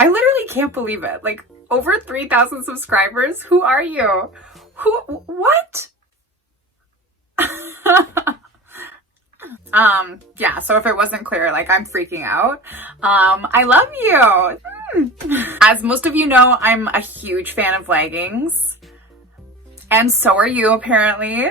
I literally can't believe it. Like, over 3,000 subscribers? Who are you? What? Yeah, so if it wasn't clear, like, I'm freaking out. I love you. As most of you know, I'm a huge fan of leggings. And so are you, apparently.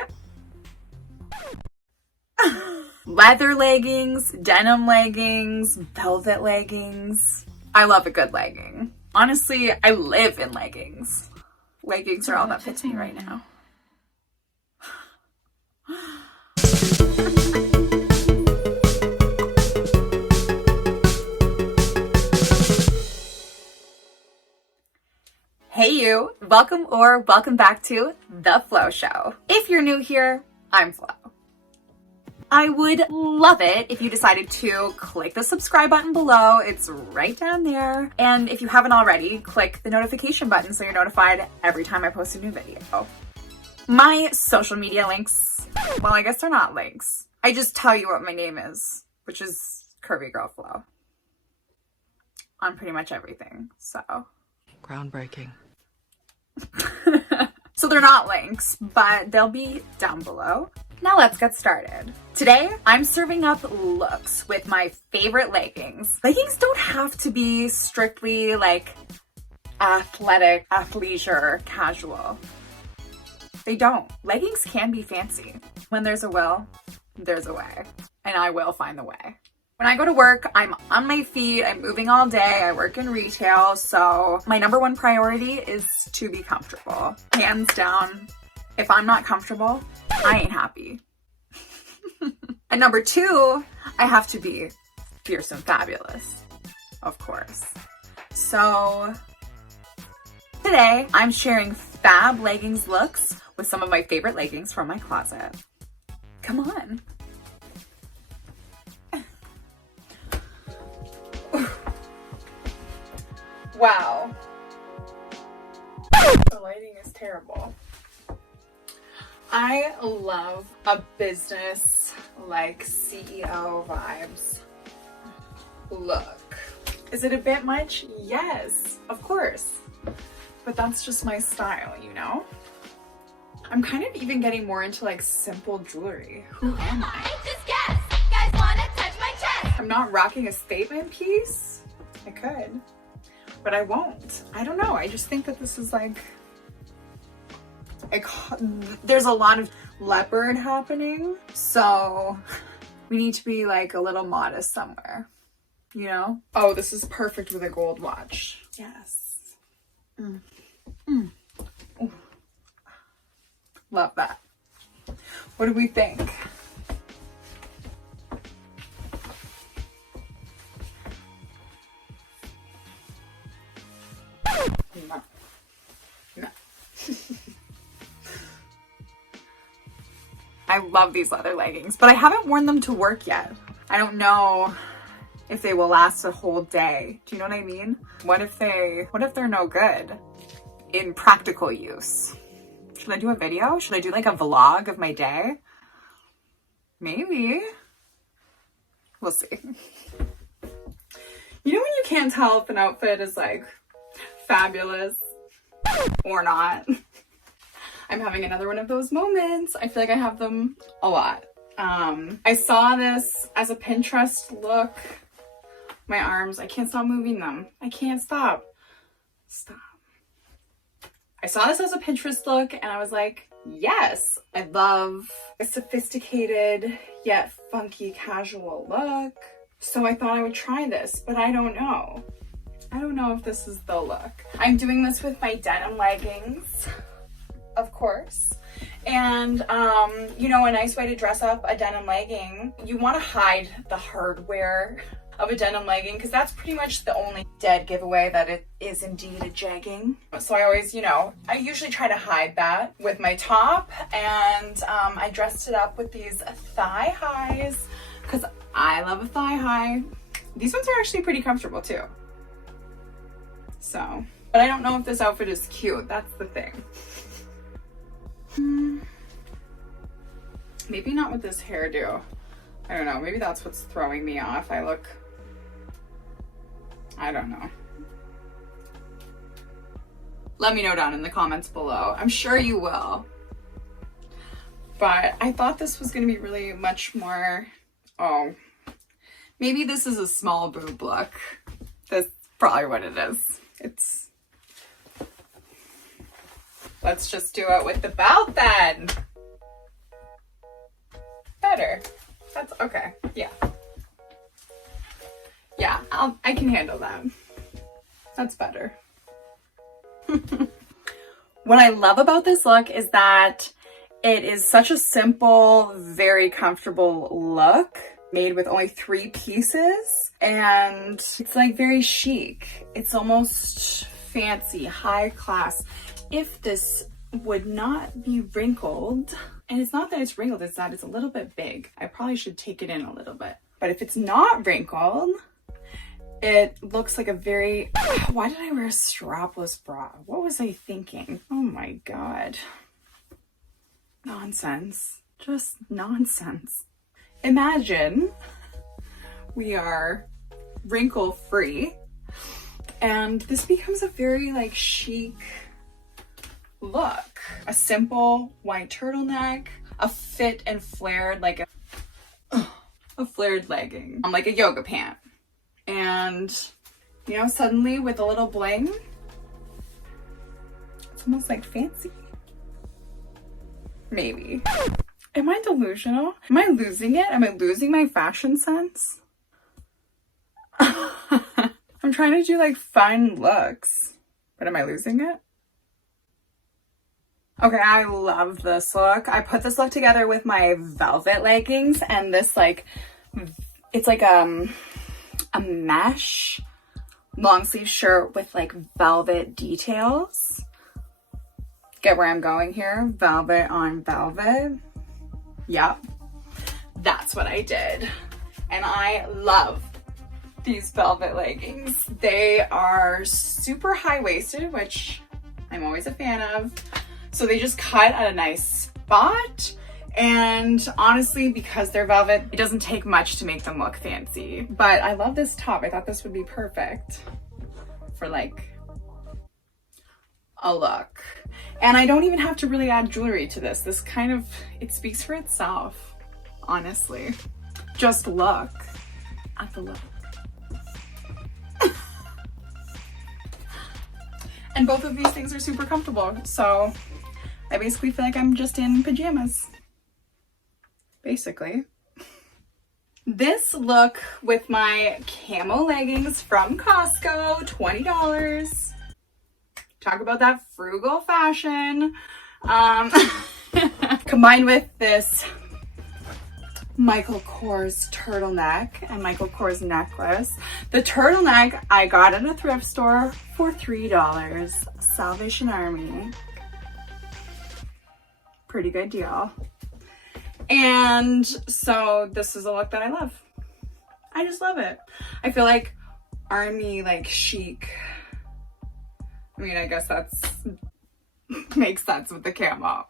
Leather leggings, denim leggings, velvet leggings. I love a good legging. Honestly, I live in leggings. Leggings are all that fits me right now. Hey you, welcome back to The Flo Show. If you're new here, I'm Flo. I would love it if you decided to click the subscribe button below. It's right down there. And if you haven't already, click the notification button so you're notified every time I post a new video. My social media links, well, I guess they're not links. I just tell you what my name is, which is CurvyGurlFlo. On pretty much everything, so. Groundbreaking. So they're not links, but they'll be down below. Now let's get started. Today, I'm serving up looks with my favorite leggings. Leggings don't have to be strictly like athletic, athleisure, casual. They don't. Leggings can be fancy. When there's a will, there's a way. And I will find the way. When I go to work, I'm on my feet, I'm moving all day, I work in retail, so my number one priority is to be comfortable. Hands down, if I'm not comfortable, I ain't happy. And number two, I have to be fierce and fabulous, of course. So today, I'm sharing FAB Leggings Looks with some of my favorite leggings from my closet. Come on. Wow. The lighting is terrible. I love a business like CEO vibes look. Is it a bit much? Yes, of course. But that's just my style, you know? I'm kind of even getting more into like simple jewelry. Who am I? Just guess. Guys wanna touch my chest? I'm not rocking a statement piece. I could, but I won't. I don't know. I just think that this is like there's a lot of leopard happening, so we need to be like a little modest somewhere, you know? Oh, this is perfect with a gold watch. Yes. Love that. What do we think? No. No. I love these leather leggings, but I haven't worn them to work yet. I don't know if they will last a whole day. Do you know what I mean? What if they're no good in practical use? Should I do a video? Should I do like a vlog of my day? Maybe. We'll see. You know when you can't tell if an outfit is like fabulous or not? I'm having another one of those moments. I feel like I have them a lot. I saw this as a Pinterest look. My arms, I can't stop moving them. I can't stop. Stop. I saw this as a Pinterest look and I was like, yes, I love a sophisticated yet funky casual look. So I thought I would try this, but I don't know. I don't know if this is the look. I'm doing this with my denim leggings, of course. And, you know, a nice way to dress up a denim legging, you want to hide the hardware of a denim legging because that's pretty much the only dead giveaway that it is indeed a jegging. So I always, you know, I usually try to hide that with my top, and I dressed it up with these thigh highs because I love a thigh high. These ones are actually pretty comfortable too. So, but I don't know if this outfit is cute. That's the thing. Maybe not with this hairdo. I don't know. Maybe that's what's throwing me off. I don't know. Let me know down in the comments below. I'm sure you will. But I thought this was gonna be really much more, oh, maybe this is a small boob look. That's probably what it is. Let's just do it with the belt then. Better. That's okay. Yeah. Yeah, I can handle that. That's better. What I love about this look is that it is such a simple, very comfortable look made with only 3 pieces, and it's like very chic. It's almost fancy, high class. If this would not be wrinkled, and it's not that it's wrinkled, it's that it's a little bit big. I probably should take it in a little bit. But if it's not wrinkled, it looks like a very, why did I wear a strapless bra? What was I thinking? Oh my God. Nonsense. Just nonsense. Imagine we are wrinkle free and this becomes a very like chic look. A simple white turtleneck, a fit and flared like a flared legging, like a yoga pant. And you know, suddenly with a little bling, it's almost like fancy. Maybe. Am I delusional? Am I losing it? Am I losing my fashion sense? I'm trying to do like fun looks, but am I losing it? Okay, I love this look. I put this look together with my velvet leggings and this like, it's like a mesh long sleeve shirt with like velvet details. Get where I'm going here? Velvet on velvet. Yep, that's what I did. And I love these velvet leggings. They are super high-waisted, which I'm always a fan of. So they just cut at a nice spot. And honestly, because they're velvet, it doesn't take much to make them look fancy. But I love this top. I thought this would be perfect for like a look. And I don't even have to really add jewelry to this. This kind of, it speaks for itself, honestly. Just look at the look. And both of these things are super comfortable. So I basically feel like I'm just in pajamas. Basically. This look with my camo leggings from Costco, $20. Talk about that frugal fashion. Combined with this Michael Kors turtleneck and Michael Kors necklace. The turtleneck I got at a thrift store for $3. Salvation Army. Pretty good deal. And so this is a look that I love. I just love it. I feel like army, like chic. I mean, I guess that's makes sense with the camo.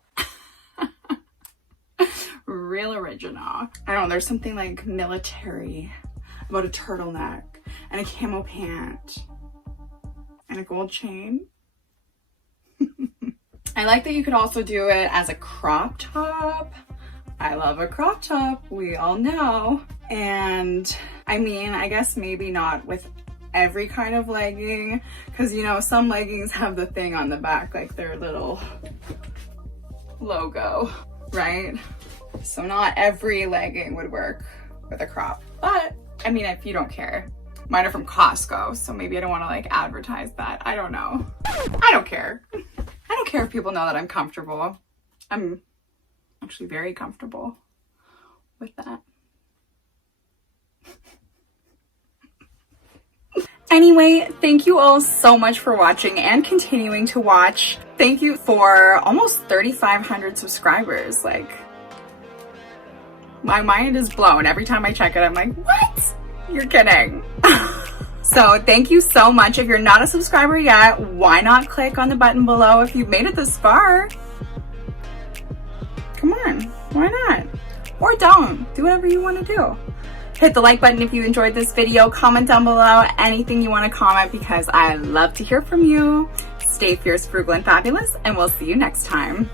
Real original. I don't know, there's something like military about a turtleneck and a camo pant and a gold chain. I like that you could also do it as a crop top. I love a crop top, we all know. And I mean, I guess maybe not with every kind of legging, because you know, some leggings have the thing on the back, like their little logo, right? So not every legging would work with a crop, but I mean, if you don't care. Mine are from Costco, so maybe I don't want to like advertise that. I don't know. I don't care. I don't care if people know that I'm comfortable. I'm actually very comfortable with that. Anyway, thank you all so much for watching and continuing to watch. Thank you for almost 3,500 subscribers. Like, my mind is blown. Every time I check it, I'm like, what? You're kidding. So thank you so much. If you're not a subscriber yet, why not click on the button below if you've made it this far? Come on, why not? Or don't. Do whatever you want to do. Hit the like button if you enjoyed this video. Comment down below anything you want to comment because I love to hear from you. Stay fierce, frugal, and fabulous, and we'll see you next time.